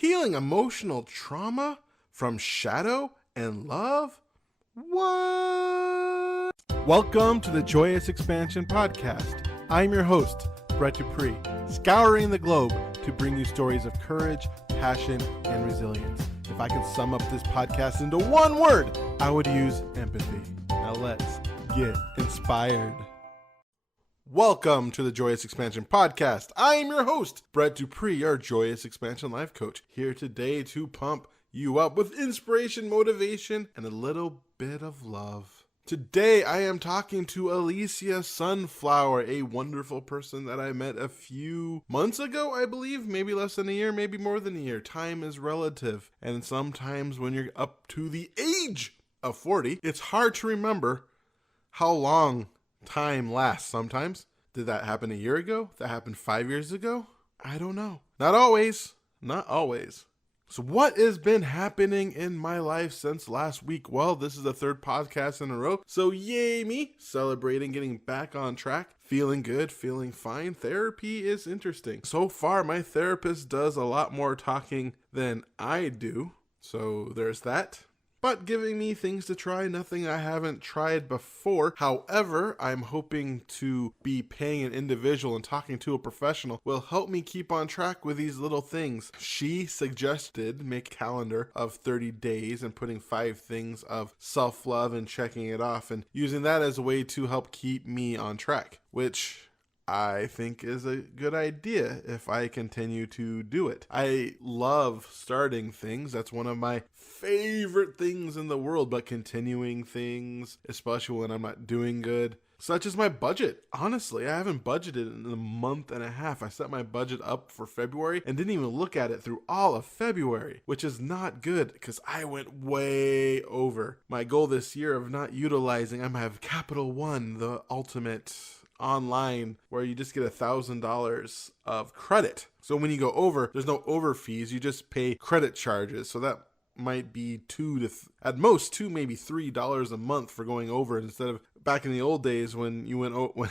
Healing emotional trauma from shadow and love? What? Welcome to the Joyous Expansion Podcast. I'm your host, Brett Dupree, scouring the globe to bring you stories of courage, passion, and resilience. If I could sum up this podcast into one word, I would use empathy. Now let's get inspired. Welcome to the Joyous Expansion Podcast. I am your host, Brett Dupree, your Joyous Expansion Life Coach, here today to pump you up with inspiration, motivation, and a little bit of love. Today, I am talking to Alicia Sunflower, a wonderful person that I met a few months ago, I believe, maybe less than a year, maybe more than a year. Time is relative, and sometimes when you're up to the age of 40, it's hard to remember how long time lasts sometimes. Did that happen a year ago? That happened 5 years ago? I don't know. Not always. So what has been happening in my life since last week? Well, this is the third podcast in a row. So yay me, celebrating getting back on track, feeling good, feeling fine. Therapy is interesting. So far, my therapist does a lot more talking than I do. So there's that. But giving me things to try, nothing I haven't tried before. However, I'm hoping to be paying an individual and talking to a professional will help me keep on track with these little things. She suggested make a calendar of 30 days and putting 5 things of self-love and checking it off and using that as a way to help keep me on track, which I think is a good idea if I continue to do it. I love starting things. That's one of my favorite things in the world, but continuing things, especially when I'm not doing good, such as my budget. Honestly, I haven't budgeted in a month and a half. I set my budget up for February and didn't even look at it through all of February, which is not good because I went way over my goal this year of not utilizing. I'm going to have Capital One, the ultimate online where you just get $1,000 of credit. So when you go over, there's no over fees. You just pay credit charges. So that might be at most $2, maybe $3 a month for going over instead of back in the old days when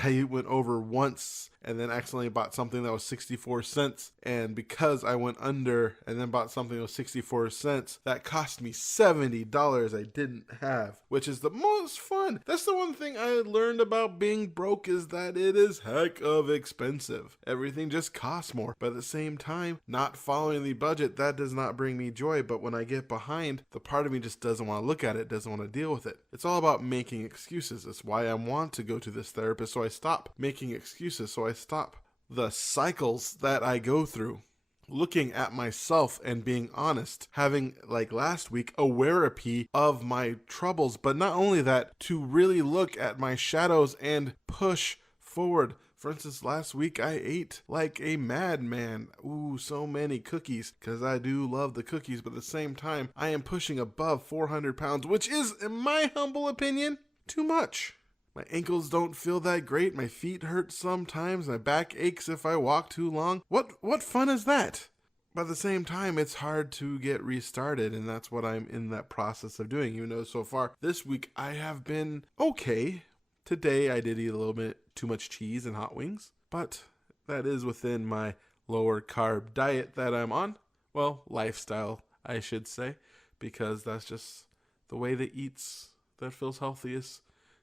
I went over once and then accidentally bought something that was 64 cents. And because I went under and then bought something that was 64 cents, that cost me $70 I didn't have, which is the most fun. That's the one thing I learned about being broke is that it is heck of expensive. Everything just costs more. But at the same time, not following the budget, that does not bring me joy. But when I get behind, the part of me just doesn't want to look at it, doesn't want to deal with it. It's all about making excuses. It's why I want to go to this therapist, so I stop making excuses, so I stop the cycles that I go through. Looking at myself and being honest, having, like last week, a therapy of my troubles, but not only that, to really look at my shadows and push forward. For instance, last week I ate like a madman. Ooh, so many cookies, because I do love the cookies, but at the same time, I am pushing above 400 pounds, which is, in my humble opinion, too much. My ankles don't feel that great. My feet hurt sometimes. My back aches if I walk too long. What fun is that? But at the same time, it's hard to get restarted, and that's what I'm in that process of doing. Even though so far this week I have been okay. Today I did eat a little bit too much cheese and hot wings, but that is within my lower carb diet that I'm on. Well, lifestyle, I should say, because that's just the way that eats that feels healthiest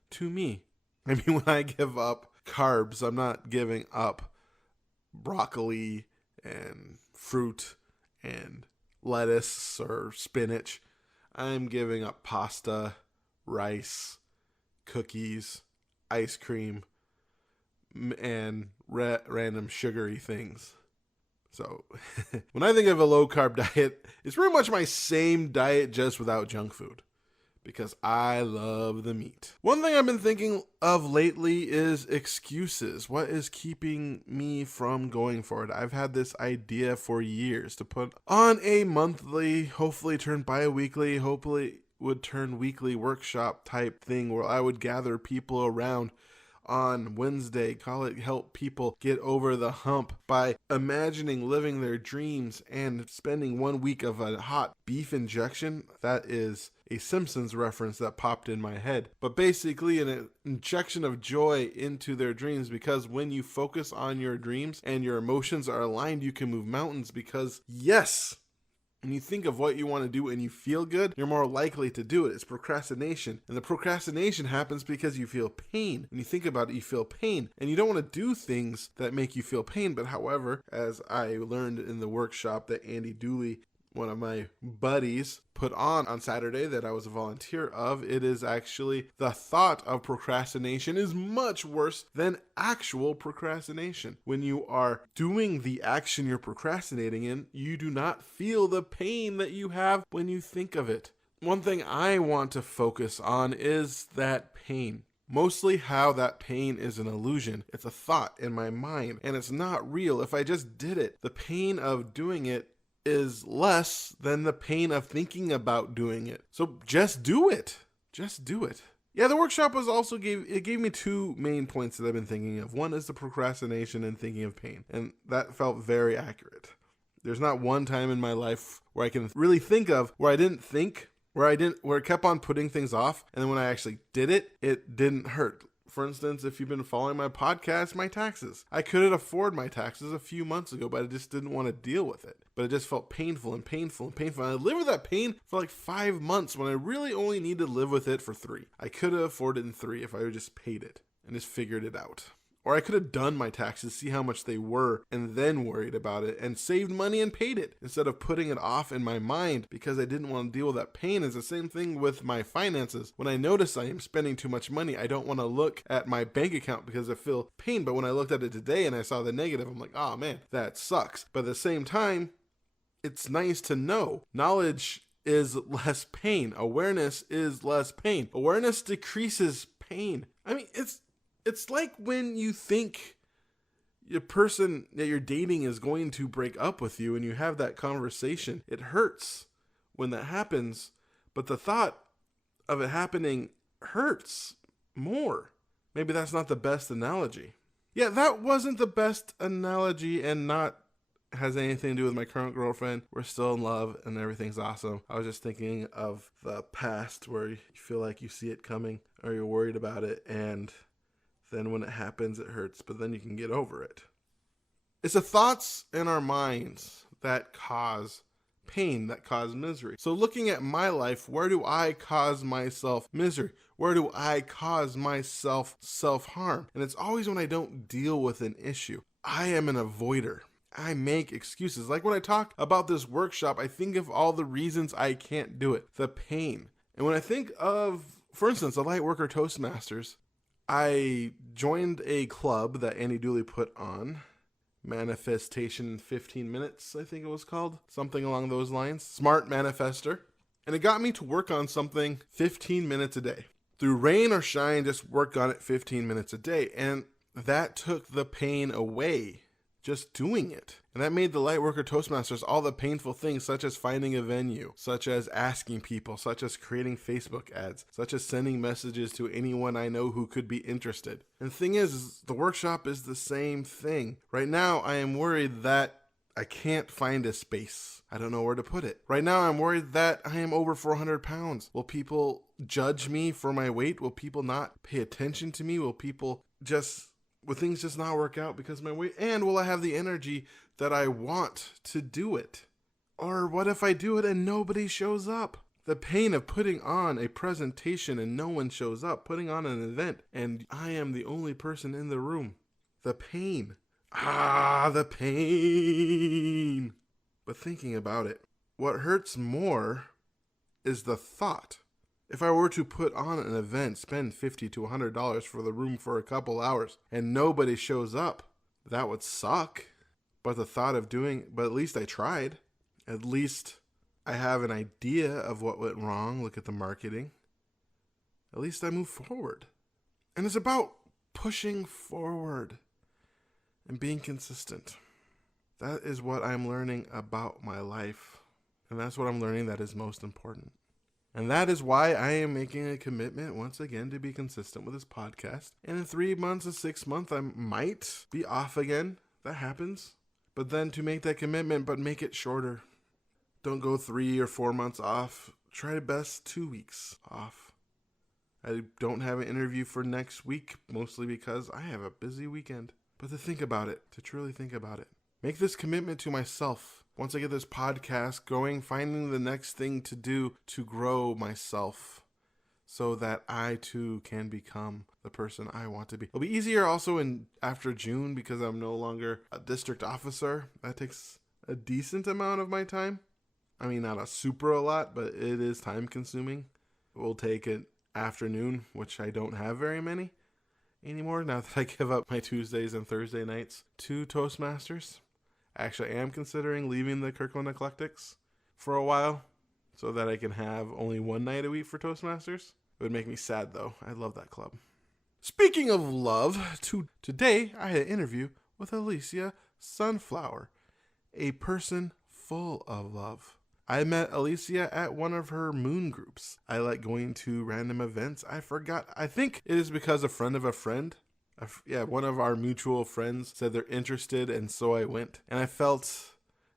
to me. I mean, when I give up carbs, I'm not giving up broccoli and fruit and lettuce or spinach. I'm giving up pasta, rice, cookies, ice cream, and random sugary things. So when I think of a low carb diet, it's pretty much my same diet just without junk food, because I love the meat. One thing I've been thinking of lately is excuses. What is keeping me from going for it? I've had this idea for years to put on a monthly, hopefully turn bi-weekly, hopefully would turn weekly workshop type thing where I would gather people around on Wednesday, help people get over the hump by imagining living their dreams and spending 1 week of a hot beef injection. That is a Simpsons reference that popped in my head. But basically an injection of joy into their dreams, because when you focus on your dreams and your emotions are aligned, you can move mountains, because yes, When you think of what you want to do and you feel good, you're more likely to do it. It's procrastination. And the procrastination happens because you feel pain. When you think about it, you feel pain. And you don't want to do things that make you feel pain. But however, as I learned in the workshop that Andy Dooley, one of my buddies, put on Saturday that I was a volunteer of, it is actually the thought of procrastination is much worse than actual procrastination. When you are doing the action you're procrastinating in, you do not feel the pain that you have when you think of it. One thing I want to focus on is that pain. Mostly how that pain is an illusion. It's a thought in my mind, and it's not real. If I just did it, the pain of doing it is less than the pain of thinking about doing it. So just do it. Just do it. Yeah, the workshop gave me two main points that I've been thinking of. One is the procrastination and thinking of pain. And that felt very accurate. There's not one time in my life where I can really think of where I didn't think, where I kept on putting things off. And then when I actually did it, it didn't hurt. For instance, if you've been following my podcast, my taxes. I couldn't afford my taxes a few months ago, but I just didn't want to deal with it. But it just felt painful and painful and painful. And I lived with that pain for like 5 months when I really only need to live with it for 3. I could have afforded it in 3 if I would just paid it and just figured it out. Or I could have done my taxes, see how much they were, and then worried about it and saved money and paid it instead of putting it off in my mind because I didn't want to deal with that pain. It's the same thing with my finances. When I notice I am spending too much money, I don't want to look at my bank account because I feel pain. But when I looked at it today and I saw the negative, I'm like, oh man, that sucks. But at the same time, it's nice to know. Knowledge is less pain. Awareness is less pain. Awareness decreases pain. I mean, it's like when you think the person that you're dating is going to break up with you and you have that conversation. It hurts when that happens, but the thought of it happening hurts more. Maybe that's not the best analogy. Yeah, that wasn't the best analogy and not has anything to do with my current girlfriend. We're still in love and everything's awesome. I was just thinking of the past where you feel like you see it coming or you're worried about it, and then when it happens, it hurts, but then you can get over it. It's the thoughts in our minds that cause pain, that cause misery. So looking at my life, where do I cause myself misery? Where do I cause myself self-harm? And it's always when I don't deal with an issue. I am an avoider. I make excuses. Like when I talk about this workshop, I think of all the reasons I can't do it, the pain. And when I think of, for instance, the Lightworker Toastmasters, I joined a club that Andy Dooley put on, Manifestation in 15 Minutes, I think it was called, something along those lines, Smart Manifester. And it got me to work on something 15 minutes a day. Through rain or shine, just work on it 15 minutes a day. And that took the pain away, just doing it. And that made the Lightworker Toastmasters all the painful things, such as finding a venue, such as asking people, such as creating Facebook ads, such as sending messages to anyone I know who could be interested. And the thing is the workshop is the same thing. Right now, I am worried that I can't find a space. I don't know where to put it. Right now, I'm worried that I am over 400 pounds. Will people judge me for my weight? Will people not pay attention to me? Will things just not work out because of my weight? And will I have the energy that I want to do it? Or what if I do it and nobody shows up? The pain of putting on a presentation and no one shows up, putting on an event and I am the only person in the room. The pain. The pain. But thinking about it, what hurts more is the thought. If I were to put on an event, spend $50 to $100 for the room for a couple hours, and nobody shows up, that would suck. But the thought of but at least I tried. At least I have an idea of what went wrong. Look at the marketing. At least I move forward. And it's about pushing forward and being consistent. That is what I'm learning about my life. And that's what I'm learning that is most important. And that is why I am making a commitment once again to be consistent with this podcast. And in 3 months or 6 months, I might be off again. That happens. But then to make that commitment, but make it shorter. Don't go 3 or 4 months off. Try the best 2 weeks off. I don't have an interview for next week, mostly because I have a busy weekend. But to think about it, to truly think about it. Make this commitment to myself once I get this podcast going, finding the next thing to do to grow myself so that I too can become the person I want to be. It'll be easier also after June because I'm no longer a district officer. That takes a decent amount of my time. I mean, not a super a lot, but it is time consuming. It will take an afternoon, which I don't have very many anymore now that I give up my Tuesdays and Thursday nights to Toastmasters. Actually, I am considering leaving the Kirkland Eclectics for a while so that I can have only one night a week for Toastmasters. It would make me sad, though. I love that club. Speaking of love, today I had an interview with Alicia Sunflower, a person full of love. I met Alicia at one of her moon groups. I like going to random events. I think it is because a friend of a friend, one of our mutual friends said they're interested, and so I went. And I felt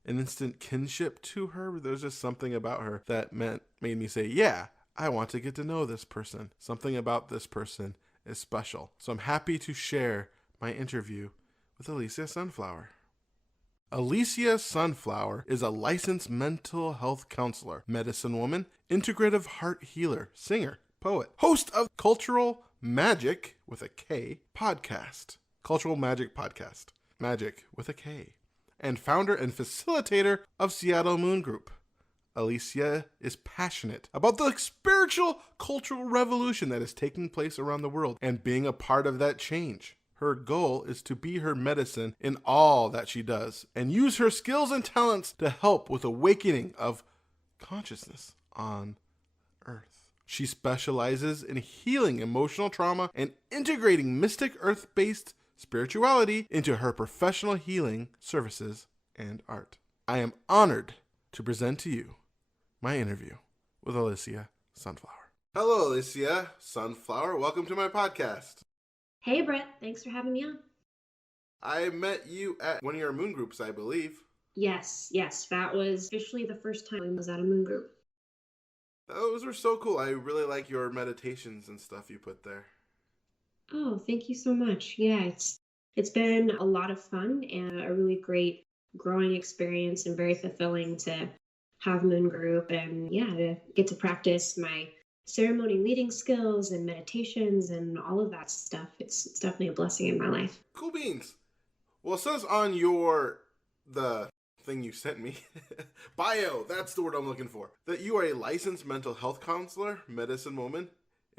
an instant kinship to her. There's just something about her that made me say, yeah, I want to get to know this person. Something about this person is special. So I'm happy to share my interview with Alicia Sunflower. Alicia Sunflower is a licensed mental health counselor, medicine woman, integrative heart healer, singer, poet, host of Cultural Magic with a K podcast, Cultural Magic Podcast, Magic with a K, and founder and facilitator of Seattle Moon Group. Alicia is passionate about the spiritual cultural revolution that is taking place around the world and being a part of that change. Her goal is to be her medicine in all that she does and use her skills and talents to help with awakening of consciousness on Earth. She specializes in healing emotional trauma and integrating mystic Earth-based spirituality into her professional healing services and art. I am honored to present to you my interview with Alicia Sunflower. Hello, Alicia Sunflower. Welcome to my podcast. Hey, Brett. Thanks for having me on. I met you at one of your moon groups, I believe. Yes. That was officially the first time I was at a moon group. Those were so cool. I really like your meditations and stuff you put there. Oh, thank you so much. Yeah, it's been a lot of fun and a really great growing experience and very fulfilling to have moon group and to get to practice my ceremony leading skills and meditations and all of that stuff. It's definitely a blessing in my life. Cool beans. Well, it says on the thing you sent me, bio, that's the word I'm looking for, that you are a licensed mental health counselor, medicine woman,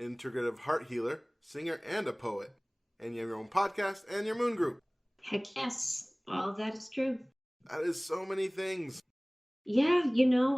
integrative heart healer, singer, and a poet. And you have your own podcast and your moon group. Heck yes. All of that is true. That is so many things. Yeah,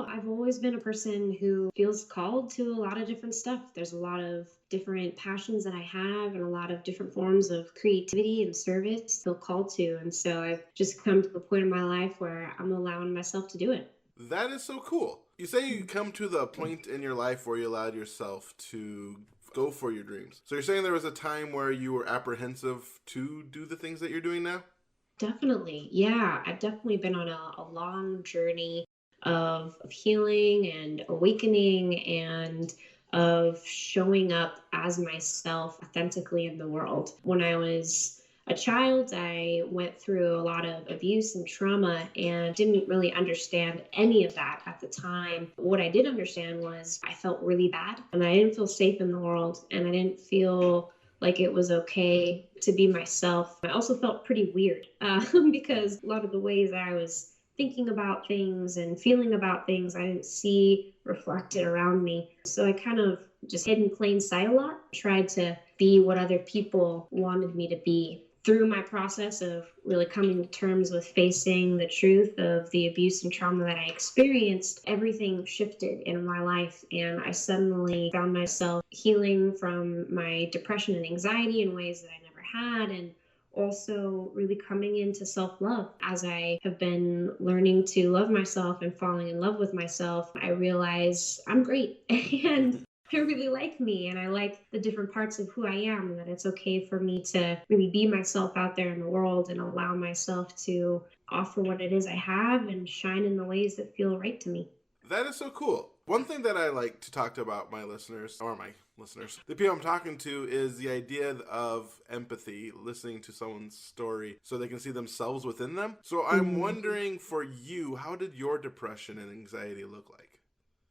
I've always been a person who feels called to a lot of different stuff. There's a lot of different passions that I have and a lot of different forms of creativity and service I feel called to. And so I've just come to the point in my life where I'm allowing myself to do it. That is so cool. You say you come to the point in your life where you allowed yourself to go for your dreams. So you're saying there was a time where you were apprehensive to do the things that you're doing now? Definitely. Yeah, I've definitely been on a long journey of healing and awakening and of showing up as myself authentically in the world. When I was a child, I went through a lot of abuse and trauma and didn't really understand any of that at the time. What I did understand was I felt really bad and I didn't feel safe in the world and I didn't feel like it was okay to be myself. I also felt pretty weird because a lot of the ways I was thinking about things and feeling about things I didn't see reflected around me. So I kind of just hid in plain sight a lot, tried to be what other people wanted me to be. Through my process of really coming to terms with facing the truth of the abuse and trauma that I experienced, everything shifted in my life and I suddenly found myself healing from my depression and anxiety in ways that I never had, and also really coming into self-love. As I have been learning to love myself and falling in love with myself, I realize I'm great and I really like me and I like the different parts of who I am, and that it's okay for me to really be myself out there in the world and allow myself to offer what it is I have and shine in the ways that feel right to me. That is so cool. One thing that I like to talk to about my listeners, or my listeners, the people I'm talking to, is the idea of empathy, listening to someone's story so they can see themselves within them. So I'm Mm. wondering for you, how did your depression and anxiety look like?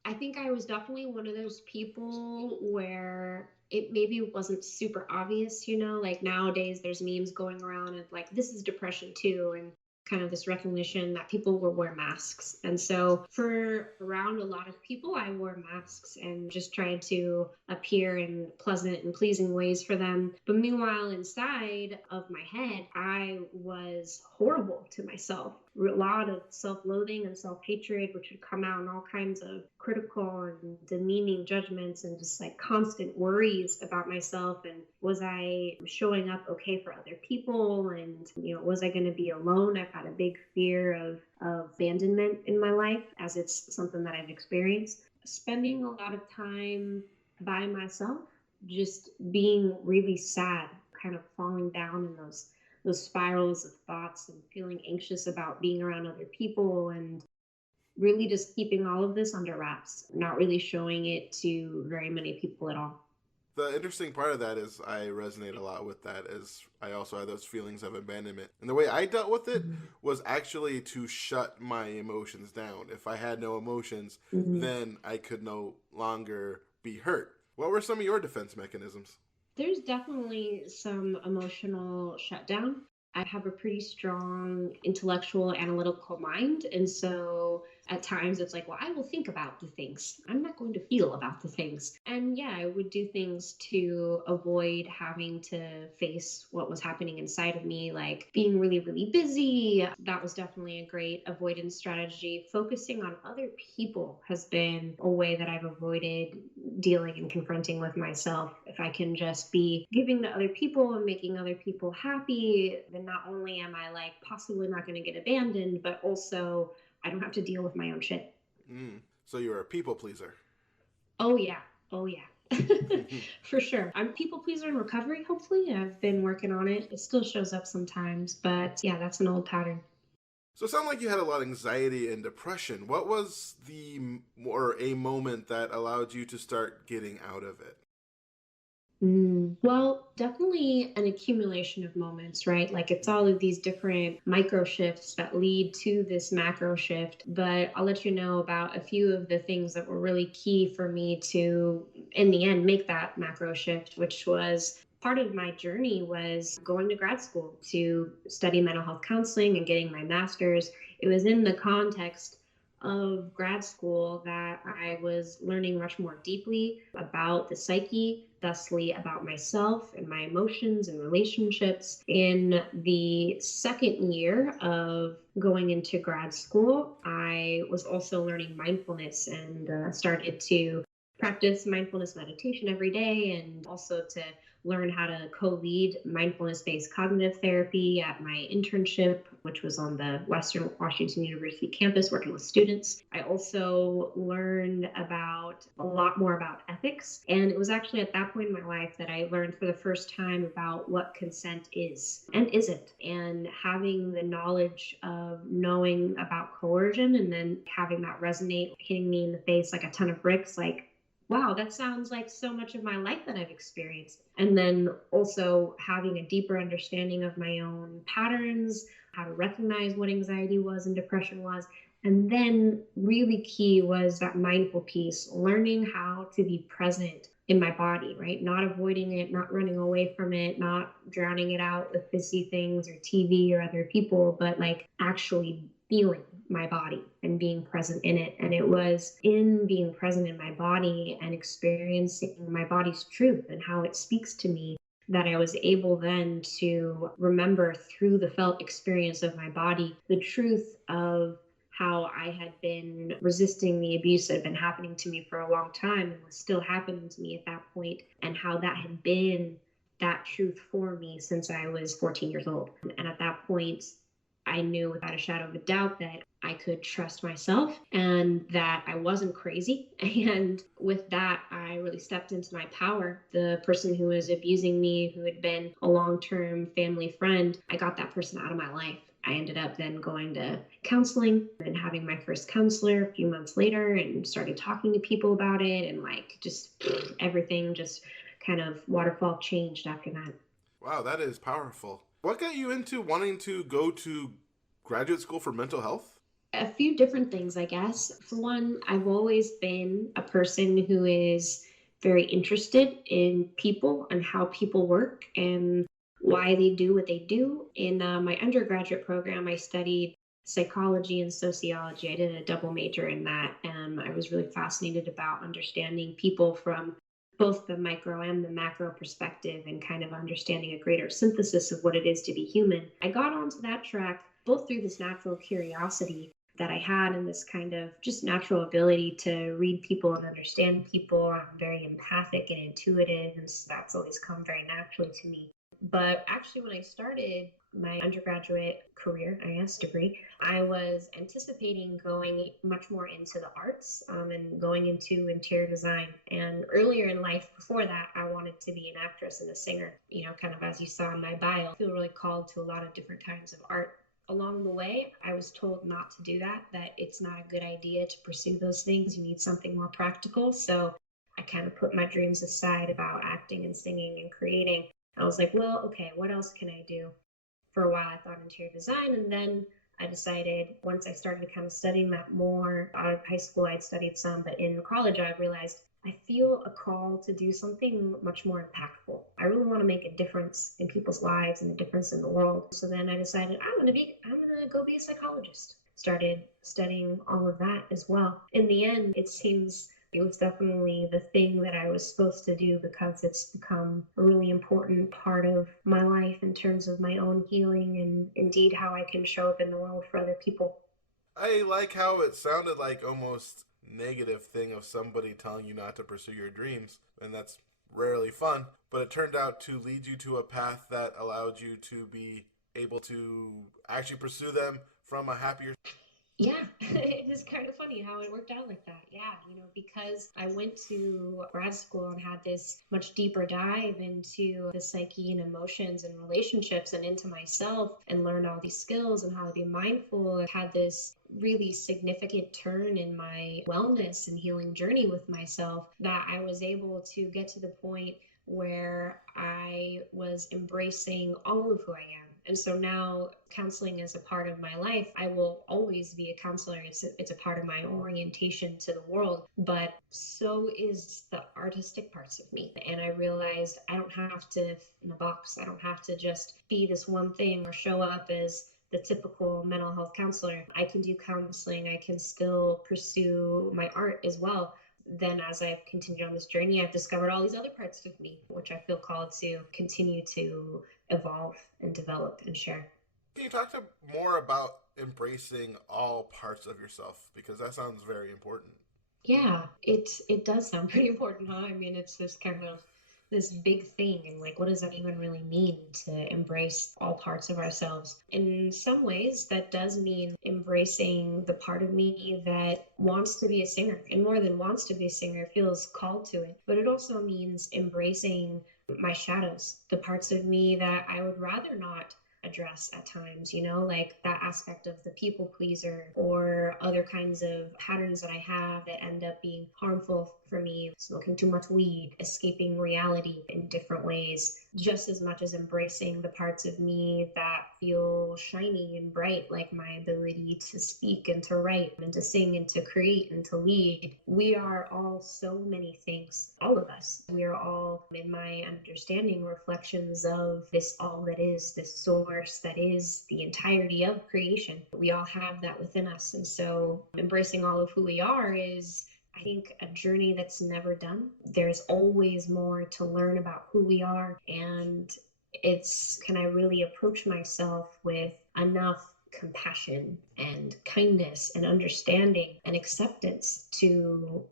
I think I was definitely one of those people where it maybe wasn't super obvious, like nowadays there's memes going around and like this is depression too, and kind of this recognition that people will wear masks. And so for around a lot of people, I wore masks and just tried to appear in pleasant and pleasing ways for them. But meanwhile, inside of my head, I was horrible to myself. A lot of self-loathing and self-hatred, which would come out in all kinds of critical and demeaning judgments, and just like constant worries about myself, and was I showing up okay for other people, and was I going to be alone? I've had a big fear of abandonment in my life, as it's something that I've experienced. Spending a lot of time by myself, just being really sad, kind of falling down in those spirals of thoughts and feeling anxious about being around other people, and really just keeping all of this under wraps, not really showing it to very many people at all. The interesting part of that is I resonate a lot with that, as I also had those feelings of abandonment. And the way I dealt with it was actually to shut my emotions down. If I had no emotions, Mm-hmm. then I could no longer be hurt. What were some of your defense mechanisms? There's definitely some emotional shutdown. I have a pretty strong intellectual, analytical mind. And so at times it's like, well, I will think about the things. I'm not going to feel about the things. And yeah, I would do things to avoid having to face what was happening inside of me, like being really, really busy. That was definitely a great avoidance strategy. Focusing on other people has been a way that I've avoided dealing and confronting with myself. If I can just be giving to other people and making other people happy, then not only am I like possibly not going to get abandoned, but also I don't have to deal with my own shit. So you're a people pleaser. Oh, yeah. Oh, yeah. For sure. I'm a people pleaser in recovery, hopefully. I've been working on it. It still shows up sometimes, but yeah, that's an old pattern. So it sounded like you had a lot of anxiety and depression. What was or a moment that allowed you to start getting out of it? Well, definitely an accumulation of moments, right? Like it's all of these different micro shifts that lead to this macro shift. But I'll let you know about a few of the things that were really key for me to, in the end, make that macro shift, which was part of my journey was going to grad school to study mental health counseling and getting my master's. It was in the context of grad school that I was learning much more deeply about the psyche, thusly about myself and my emotions and relationships. In the second year of going into grad school, I was also learning mindfulness and started to practice mindfulness meditation every day, and also to learn how to co-lead mindfulness-based cognitive therapy at my internship, which was on the Western Washington University campus working with students. I also learned about a lot more about ethics. And it was actually at that point in my life that I learned for the first time about what consent is and isn't. And having the knowledge of knowing about coercion and then having that resonate, hitting me in the face like a ton of bricks, like, wow, that sounds like so much of my life that I've experienced. And then also having a deeper understanding of my own patterns, how to recognize what anxiety was and depression was. And then really key was that mindful piece, learning how to be present in my body, right? Not avoiding it, not running away from it, not drowning it out with busy things or TV or other people, but like actually feeling my body and being present in it. And it was in being present in my body and experiencing my body's truth and how it speaks to me that I was able then to remember through the felt experience of my body the truth of how I had been resisting the abuse that had been happening to me for a long time and was still happening to me at that point, and how that had been that truth for me since I was 14 years old. And at that point, I knew without a shadow of a doubt that I could trust myself and that I wasn't crazy. And with that, I really stepped into my power. The person who was abusing me, who had been a long-term family friend, I got that person out of my life. I ended up then going to counseling and having my first counselor a few months later and started talking to people about it. And like just everything just kind of waterfall changed after that. Wow, that is powerful. What got you into wanting to go to graduate school for mental health? A few different things, I guess. For one, I've always been a person who is very interested in people and how people work and why they do what they do. In my undergraduate program, I studied psychology and sociology. I did a double major in that, and I was really fascinated about understanding people from both the micro and the macro perspective and kind of understanding a greater synthesis of what it is to be human. I got onto that track both through this natural curiosity that I had and this kind of just natural ability to read people and understand people. I'm very empathic and intuitive, and so that's always come very naturally to me. But actually, when I started my undergraduate career, I guess, degree, I was anticipating going much more into the arts and going into interior design. And earlier in life, before that, I wanted to be an actress and a singer. You know, kind of as you saw in my bio, I feel really called to a lot of different kinds of art. Along the way, I was told not to do that it's not a good idea to pursue those things. You need something more practical. So I kind of put my dreams aside about acting and singing and creating. I was like, well, okay, what else can I do? For a while, I thought interior design. And then I decided once I started kind of studying that more out of high school, I'd studied some, but in college, I realized I feel a call to do something much more impactful. I really want to make a difference in people's lives and a difference in the world. So then I decided I'm going to go be a psychologist. Started studying all of that as well. In the end, it seems it was definitely the thing that I was supposed to do because it's become a really important part of my life in terms of my own healing and indeed how I can show up in the world for other people. I like how it sounded like almost negative thing of somebody telling you not to pursue your dreams, and that's rarely fun, but it turned out to lead you to a path that allowed you to be able to actually pursue them from a happier. Yeah, it is kind of funny how it worked out like that. Yeah, because I went to grad school and had this much deeper dive into the psyche and emotions and relationships and into myself and learned all these skills and how to be mindful. I had this really significant turn in my wellness and healing journey with myself that I was able to get to the point where I was embracing all of who I am. And so now counseling is a part of my life. I will always be a counselor. It's a part of my orientation to the world, but so is the artistic parts of me. And I realized I don't have to fit in a box. I don't have to just be this one thing or show up as the typical mental health counselor. I can do counseling. I can still pursue my art as well. Then as I've continued on this journey, I've discovered all these other parts of me, which I feel called to continue to evolve and develop and share. Can you talk to more about embracing all parts of yourself? Because that sounds very important. Yeah, it does sound pretty important, huh? I mean, it's this kind of this big thing, and like, what does that even really mean to embrace all parts of ourselves? In some ways, that does mean embracing the part of me that wants to be a singer, and more than wants to be a singer, feels called to it. But it also means embracing my shadows, the parts of me that I would rather not address at times, like that aspect of the people pleaser or other kinds of patterns that I have that end up being harmful for me, smoking too much weed, escaping reality in different ways, just as much as embracing the parts of me that feel shiny and bright, like my ability to speak and to write and to sing and to create and to lead. We are all so many things, all of us. We are all, in my understanding, reflections of this all that is, this source that is the entirety of creation. We all have that within us. And so embracing all of who we are is, I think, a journey that's never done. There's always more to learn about who we are. And it's, can I really approach myself with enough compassion and kindness and understanding and acceptance to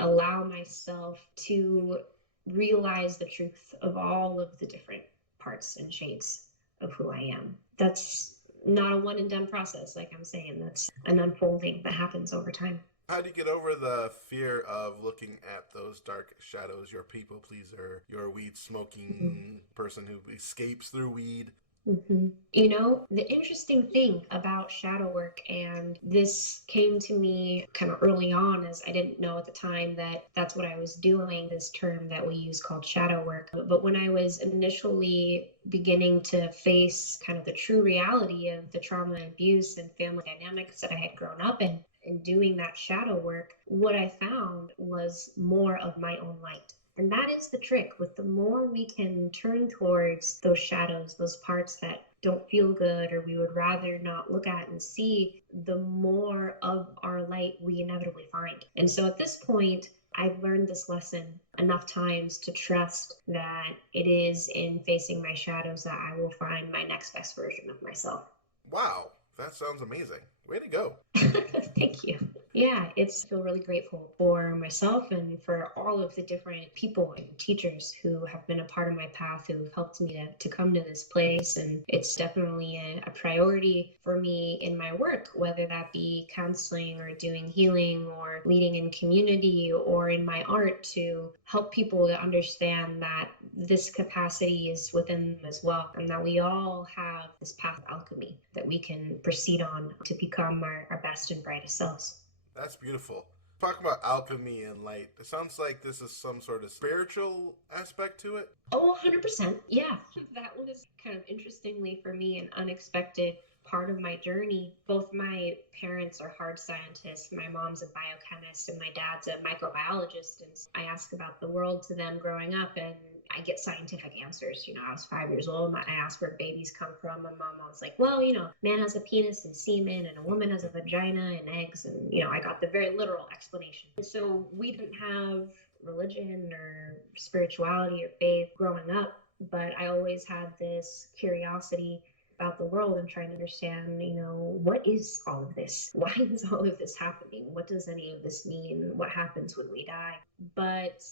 allow myself to realize the truth of all of the different parts and shades of who I am. That's not a one and done process, like I'm saying. That's an unfolding that happens over time. How do you get over the fear of looking at those dark shadows, your people pleaser, your weed Mhm. smoking person who escapes through weed? You know, the interesting thing about shadow work, and this came to me kind of early on as I didn't know at the time that that's what I was doing, this term that we use called shadow work. But when I was initially beginning to face kind of the true reality of the trauma and abuse and family dynamics that I had grown up in, and doing that shadow work, what I found was more of my own light. And that is the trick. With the more we can turn towards those shadows, those parts that don't feel good or we would rather not look at and see, the more of our light we inevitably find. And so at this point, I've learned this lesson enough times to trust that it is in facing my shadows that I will find my next best version of myself. Wow, that sounds amazing. Way to go. Thank you. Yeah, it's I feel really grateful for myself and for all of the different people and teachers who have been a part of my path, who have helped me to come to this place. And it's definitely a priority for me in my work, whether that be counseling or doing healing or leading in community or in my art, to help people to understand that this capacity is within them as well, and that we all have this path of alchemy that we can proceed on to become our best and brightest selves. That's beautiful. Talking about alchemy and light, it sounds like this is some sort of spiritual aspect to it. Oh, 100%. Yeah. That was kind of interestingly for me an unexpected part of my journey. Both my parents are hard scientists. My mom's a biochemist and my dad's a microbiologist. And I ask about the world to them growing up, and I get scientific answers. You know, I was 5 years old. I asked where babies come from. My mom was like, well, you know, man has a penis and semen, and a woman has a vagina and eggs. And, you know, I got the very literal explanation. So we didn't have religion or spirituality or faith growing up, but I always had this curiosity about the world and trying to understand, you know, what is all of this? Why is all of this happening? What does any of this mean? What happens when we die? But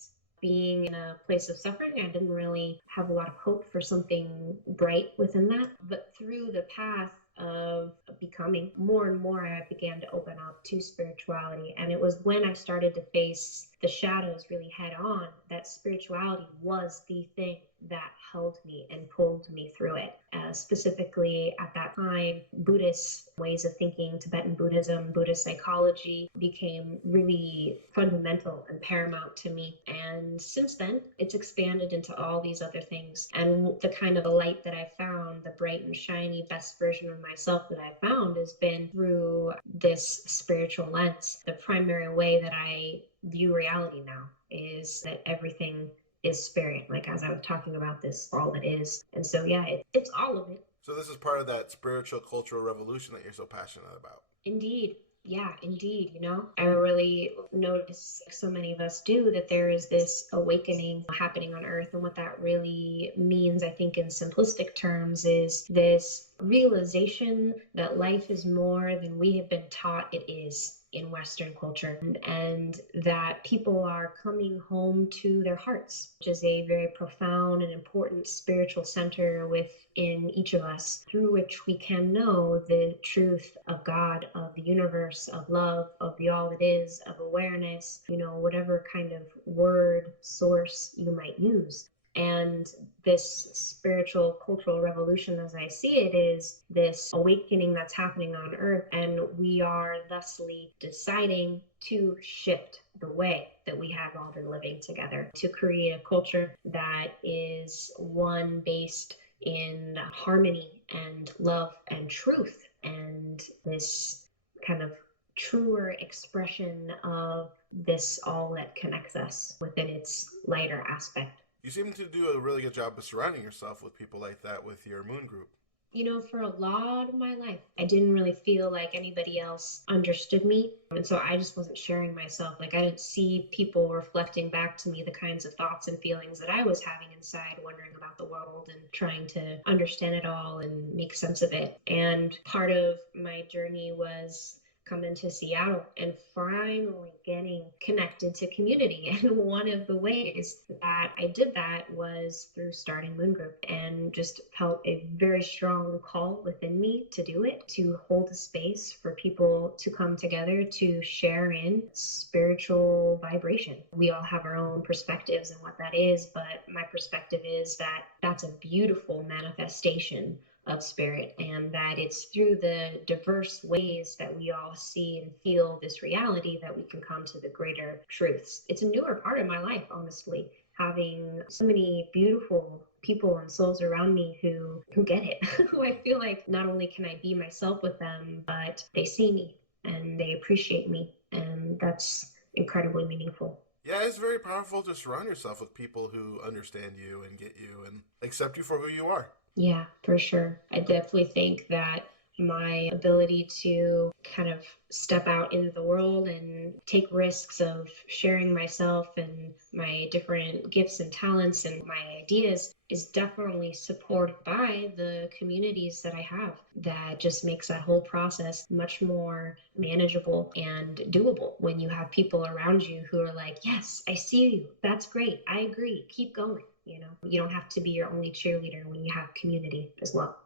being in a place of suffering, I didn't really have a lot of hope for something bright within that. But through the path of becoming, more and more I began to open up to spirituality. And it was when I started to face the shadows really head on that spirituality was the thing that held me and pulled me through it. Specifically at that time, Buddhist ways of thinking, Tibetan Buddhism, Buddhist psychology became really fundamental and paramount to me. And since then, it's expanded into all these other things. And the kind of light that I found, the bright and shiny best version of myself that I found, has been through this spiritual lens. The primary way that I view reality now is that everything is spirit. Like as I was talking about this, all it is. And so, yeah, it's all of it. So this is part of that spiritual cultural revolution that you're so passionate about. Indeed. Yeah, indeed. You know, I really notice, like so many of us do, that there is this awakening happening on Earth. And what that really means, I think, in simplistic terms, is this realization that life is more than we have been taught it is in Western culture, and that people are coming home to their hearts, which is a very profound and important spiritual center within each of us, through which we can know the truth of God, of the universe, of love, of the all it is, of awareness, you know, whatever kind of word source you might use. And this spiritual cultural revolution, as I see it, is this awakening that's happening on Earth. And we are thusly deciding to shift the way that we have all been living together, to create a culture that is one based in harmony and love and truth, and this kind of truer expression of this all that connects us within its lighter aspect. You seem to do a really good job of surrounding yourself with people like that with your moon group. You know, for a lot of my life, I didn't really feel like anybody else understood me. And so I just wasn't sharing myself. Like I didn't see people reflecting back to me the kinds of thoughts and feelings that I was having inside, wondering about the world and trying to understand it all and make sense of it. And part of my journey was coming to Seattle and finally getting connected to community. And one of the ways that I did that was through starting Moon Group, and just felt a very strong call within me to do it, to hold a space for people to come together to share in spiritual vibration. We all have our own perspectives and what that is, but my perspective is that that's a beautiful manifestation of spirit, and that it's through the diverse ways that we all see and feel this reality that we can come to the greater truths. It's a newer part of my life, honestly, having so many beautiful people and souls around me who get it, who I feel like not only can I be myself with them, but they see me and they appreciate me, and that's incredibly meaningful. Yeah, it's very powerful to surround yourself with people who understand you and get you and accept you for who you are. Yeah, for sure. I definitely think that my ability to kind of step out into the world and take risks of sharing myself and my different gifts and talents and my ideas is definitely supported by the communities that I have. That just makes that whole process much more manageable and doable when you have people around you who are like, yes, I see you. That's great. I agree. Keep going. You don't have to be your only cheerleader when you have community as well.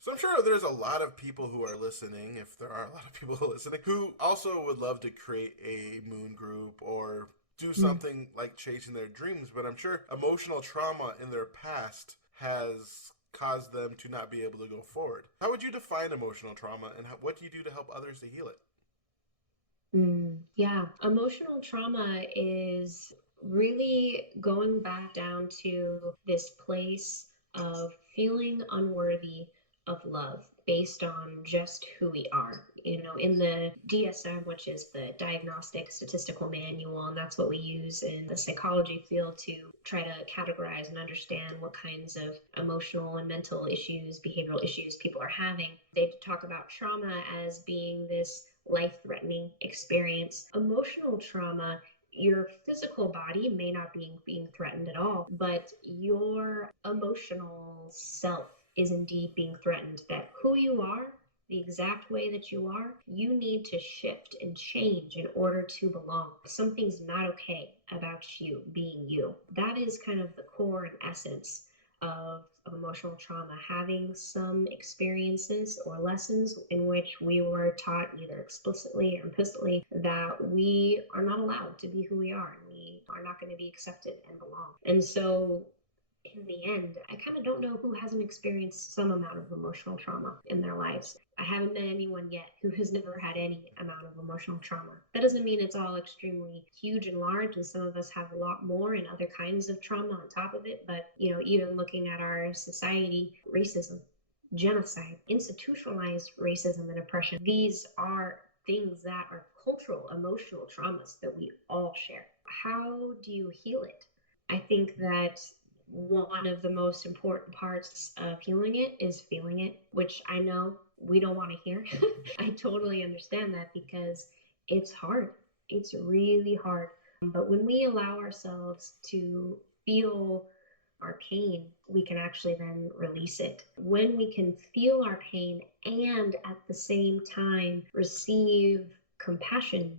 So I'm sure there's a lot of people who are listening, if there are a lot of people listening, who also would love to create a moon group or do something like chasing their dreams. But I'm sure emotional trauma in their past has caused them to not be able to go forward. How would you define emotional trauma, and what do you do to help others to heal it? Yeah, emotional trauma is really going back down to this place of feeling unworthy of love based on just who we are. In the DSM, which is the Diagnostic Statistical Manual, and that's what we use in the psychology field to try to categorize and understand what kinds of emotional and mental issues, behavioral issues people are having. They talk about trauma as being this life-threatening experience. Emotional trauma, your physical body may not be being threatened at all, but your emotional self is indeed being threatened. That who you are, the exact way that you are, you need to shift and change in order to belong. Something's not okay about you being you. That is kind of the core and essence of emotional trauma, having some experiences or lessons in which we were taught either explicitly or implicitly that we are not allowed to be who we are and we are not going to be accepted and belong. And so in the end, I kind of don't know who hasn't experienced some amount of emotional trauma in their lives. I haven't met anyone yet who has never had any amount of emotional trauma. That doesn't mean it's all extremely huge and large, and some of us have a lot more and other kinds of trauma on top of it. But, even looking at our society, racism, genocide, institutionalized racism and oppression, these are things that are cultural, emotional traumas that we all share. How do you heal it? I think that one of the most important parts of healing it is feeling it, which I know we don't want to hear. I totally understand that because it's hard. It's really hard. But when we allow ourselves to feel our pain, we can actually then release it. When we can feel our pain and at the same time receive compassion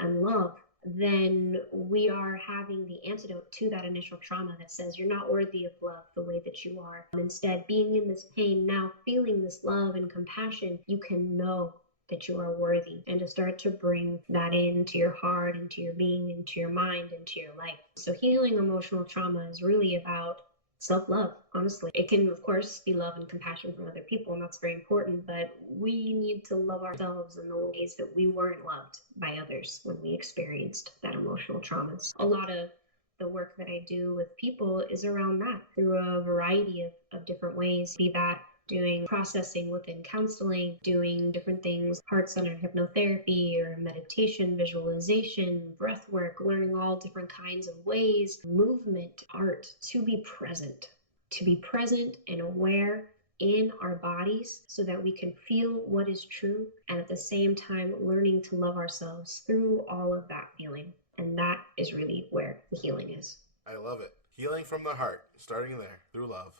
and love, then we are having the antidote to that initial trauma that says you're not worthy of love the way that you are. Instead, being in this pain, now feeling this love and compassion, you can know that you are worthy, and to start to bring that into your heart, into your being, into your mind, into your life. So healing emotional trauma is really about self-love, honestly. It can, of course, be love and compassion from other people, and that's very important, but we need to love ourselves in the ways that we weren't loved by others when we experienced that emotional traumas. A lot of the work that I do with people is around that through a variety of different ways, be that doing processing within counseling, doing different things, heart-centered hypnotherapy or meditation, visualization, breath work, learning all different kinds of ways, movement, art, to be present and aware in our bodies so that we can feel what is true, and at the same time learning to love ourselves through all of that feeling. And that is really where the healing is. I love it. Healing from the heart, starting there, through love.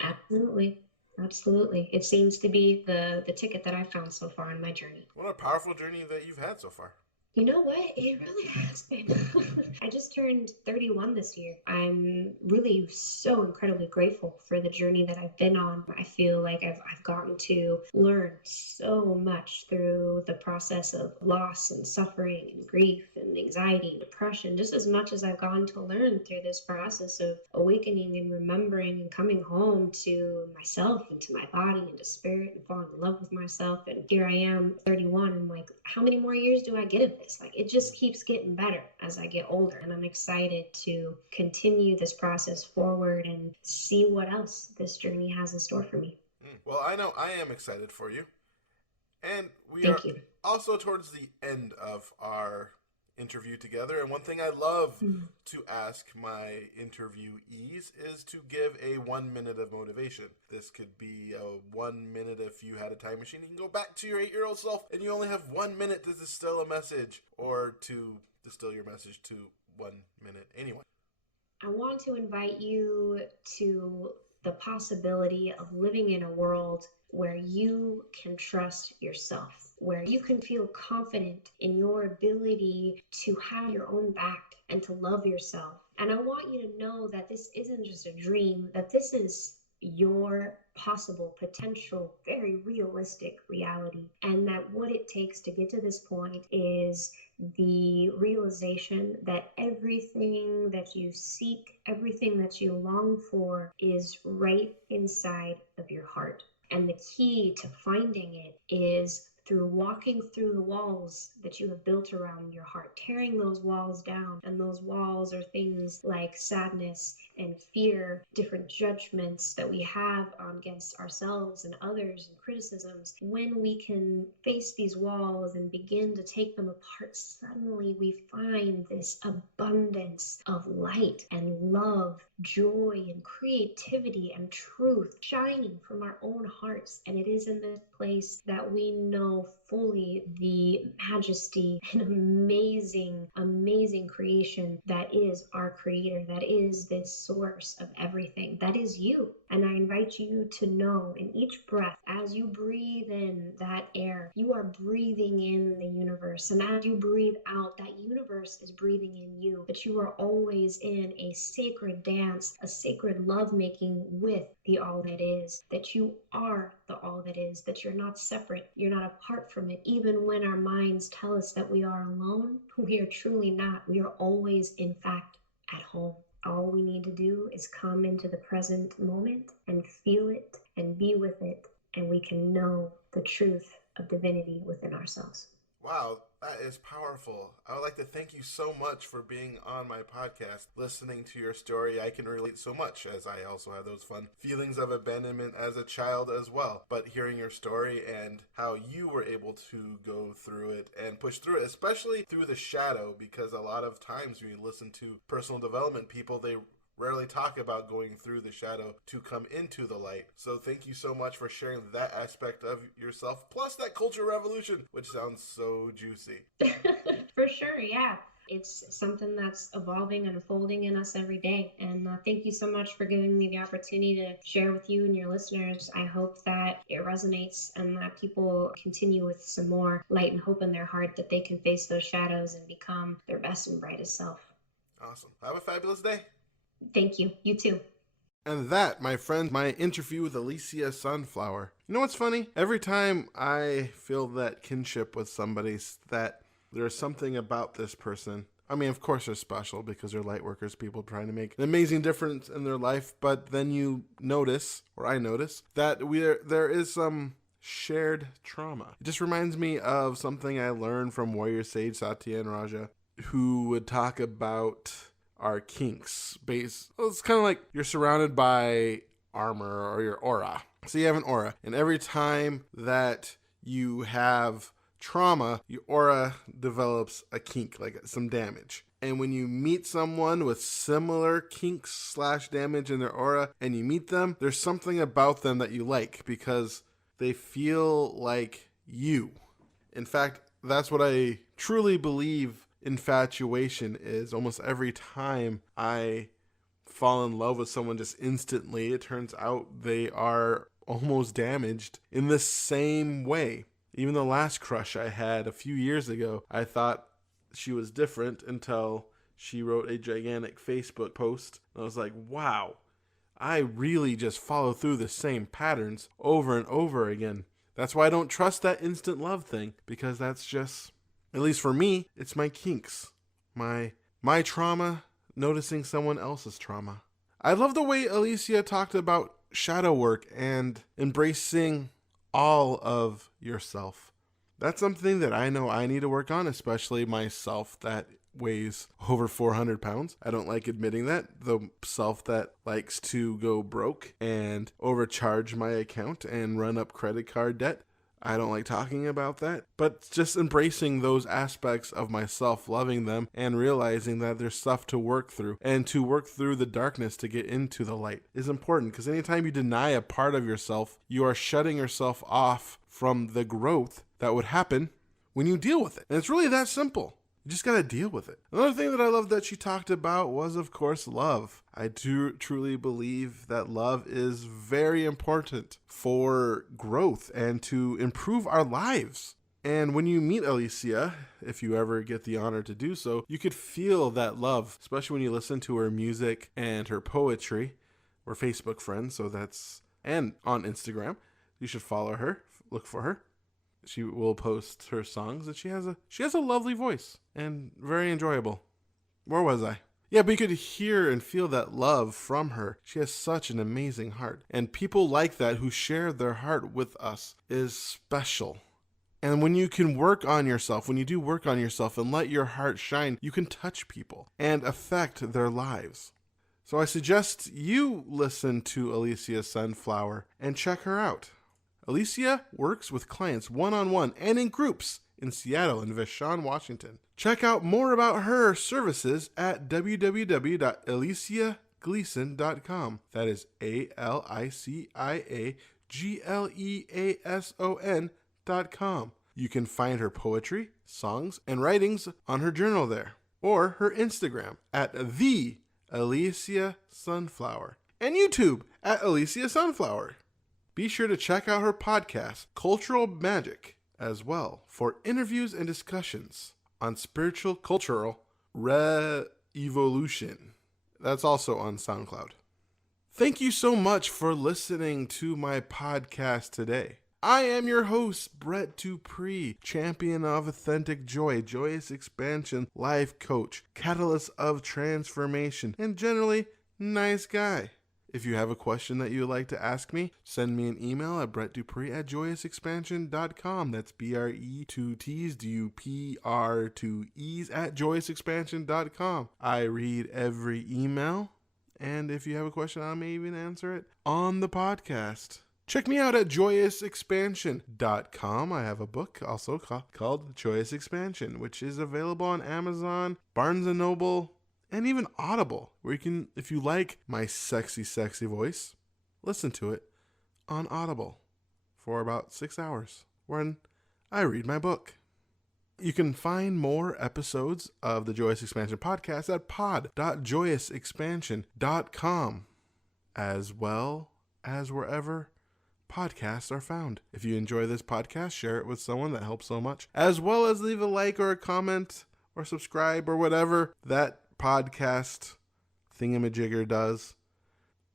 Absolutely. Absolutely. It seems to be the ticket that I've found so far in my journey. What a powerful journey that you've had so far. You know what? It really has been. I just turned 31 this year. I'm really so incredibly grateful for the journey that I've been on. I feel like I've gotten to learn so much through the process of loss and suffering and grief and anxiety and depression, just as much as I've gotten to learn through this process of awakening and remembering and coming home to myself and to my body and to spirit and falling in love with myself. And here I am, 31. I'm like, how many more years do I get of this? Like, it just keeps getting better as I get older. And I'm excited to continue this process forward and see what else this journey has in store for me. Well, I know I am excited for you. And we are Thank you. also towards the end of our interview together. And one thing I love Mm. to ask my interviewees is to give a 1 minute of motivation. This could be a 1 minute if you had a time machine. You can go back to your 8-year-old self and you only have 1 minute to distill a message, or to distill your message to 1 minute. Anyway. I want to invite you to the possibility of living in a world where you can trust yourself, where you can feel confident in your ability to have your own back and to love yourself. And I want you to know that this isn't just a dream, that this is your possible, potential, very realistic reality. And that what it takes to get to this point is the realization that everything that you seek, everything that you long for is right inside of your heart. And the key to finding it is through walking through the walls that you have built around your heart, tearing those walls down. And those walls are things like sadness and fear, different judgments that we have against ourselves and others, and criticisms. When we can face these walls and begin to take them apart, suddenly we find this abundance of light and love, joy and creativity and truth shining from our own hearts. And it is in this place that we know fully the majesty and amazing creation that is our creator, that is this source of everything, that is you. And I invite you to know in each breath, as you breathe in that air, you are breathing in the universe. And as you breathe out, that universe is breathing in you. That you are always in a sacred dance, a sacred lovemaking with the all that is. That you are the all that is. That you're not separate. You're not apart from it. Even when our minds tell us that we are alone, we are truly not. We are always, in fact, at home. All we need to do is come into the present moment and feel it and be with it, and we can know the truth of divinity within ourselves. Wow, that is powerful. I would like to thank you so much for being on my podcast. Listening to your story, I can relate so much, as I also have those fun feelings of abandonment as a child as well. But hearing your story and how you were able to go through it and push through it, especially through the shadow, because a lot of times when you listen to personal development people, they rarely talk about going through the shadow to come into the light. So thank you so much for sharing that aspect of yourself, plus that culture revolution, which sounds so juicy. For sure, yeah. It's something that's evolving and unfolding in us every day. And thank you so much for giving me the opportunity to share with you and your listeners. I hope that it resonates and that people continue with some more light and hope in their heart, that they can face those shadows and become their best and brightest self. Awesome. Have a fabulous day. Thank you. You too. And that, my friend, my interview with Alicia Sunflower. You know what's funny? Every time I feel that kinship with somebody, that there's something about this person. I mean, of course they're special because they're light workers, people trying to make an amazing difference in their life. But then you notice, or I notice, that there is some shared trauma. It just reminds me of something I learned from warrior sage Satya and Raja, who would talk about our kinks. It's kind of like you're surrounded by armor or your aura. So you have an aura, and every time that you have trauma, your aura develops a kink, like some damage. And when you meet someone with similar kinks / damage in their aura, and you meet them, there's something about them that you like because they feel like you. In fact, that's what I truly believe infatuation is. Almost every time I fall in love with someone just instantly, it turns out they are almost damaged in the same way. Even the last crush I had a few years ago, I thought she was different until she wrote a gigantic Facebook post. I was like, wow, I really just follow through the same patterns over and over again. That's why I don't trust that instant love thing, because that's just, at least for me, it's my kinks. My trauma, noticing someone else's trauma. I love the way Alicia talked about shadow work and embracing all of yourself. That's something that I know I need to work on, especially myself that weighs over 400 pounds. I don't like admitting that. The self that likes to go broke and overcharge my account and run up credit card debt. I don't like talking about that, but just embracing those aspects of myself, loving them, and realizing that there's stuff to work through, and to work through the darkness to get into the light is important, because anytime you deny a part of yourself, you are shutting yourself off from the growth that would happen when you deal with it. And it's really that simple. You just got to deal with it. Another thing that I love that she talked about was, of course, love. I do truly believe that love is very important for growth and to improve our lives. And when you meet Alicia, if you ever get the honor to do so, you could feel that love, especially when you listen to her music and her poetry. We're Facebook friends, so that's, and on Instagram. You should follow her, look for her. She will post her songs, and she has a lovely voice and very enjoyable. Where was I? Yeah, but you could hear and feel that love from her. She has such an amazing heart. And people like that who share their heart with us is special. And when you can work on yourself, when you do work on yourself and let your heart shine, you can touch people and affect their lives. So I suggest you listen to Alicia Sunflower and check her out. Alicia works with clients one-on-one and in groups in Seattle and Vashon, Washington. Check out more about her services at www.aliciagleason.com. That is ALICIAGLEASON.com. You can find her poetry, songs, and writings on her journal there, or her Instagram at the Alicia Sunflower, and YouTube at Alicia Sunflower. Be sure to check out her podcast, Cultural Magic, as well, for interviews and discussions on spiritual cultural re-evolution. That's also on SoundCloud. Thank you so much for listening to my podcast today. I am your host, Brett Dupree, champion of authentic joy, joyous expansion, life coach, catalyst of transformation, and generally nice guy. If you have a question that you would like to ask me, send me an email at brettdupree@joyousexpansion.com. That's BRE2TsDUPR2Es at joyousexpansion.com. I read every email, and if you have a question, I may even answer it on the podcast. Check me out at joyousexpansion.com. I have a book also called Joyous Expansion, which is available on Amazon, Barnes & Noble, and even Audible, where you can, if you like my sexy, sexy voice, listen to it on Audible for about 6 hours when I read my book. You can find more episodes of the Joyous Expansion podcast at pod.joyousexpansion.com, as well as wherever podcasts are found. If you enjoy this podcast, share it with someone. That helps so much. As well as leave a like or a comment or subscribe or whatever that podcast thingamajigger does.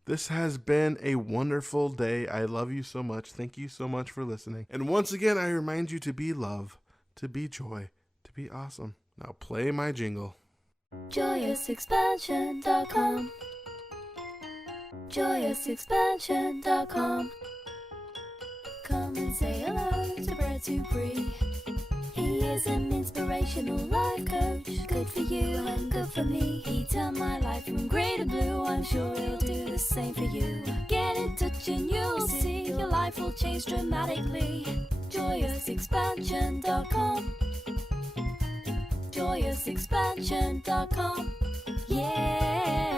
This has been a wonderful day. I love you so much. Thank you so much for listening. And once again, I remind you to be love, to be joy, to be awesome. Now play my jingle. JoyousExpansion.com. JoyousExpansion.com. Come and say hello to Brett Dupree. He is an inspirational life coach. Good for you and good for me. He turned my life from grey to blue. I'm sure he'll do the same for you. Get in touch and you'll see your life will change dramatically. JoyousExpansion.com. JoyousExpansion.com. Yeah.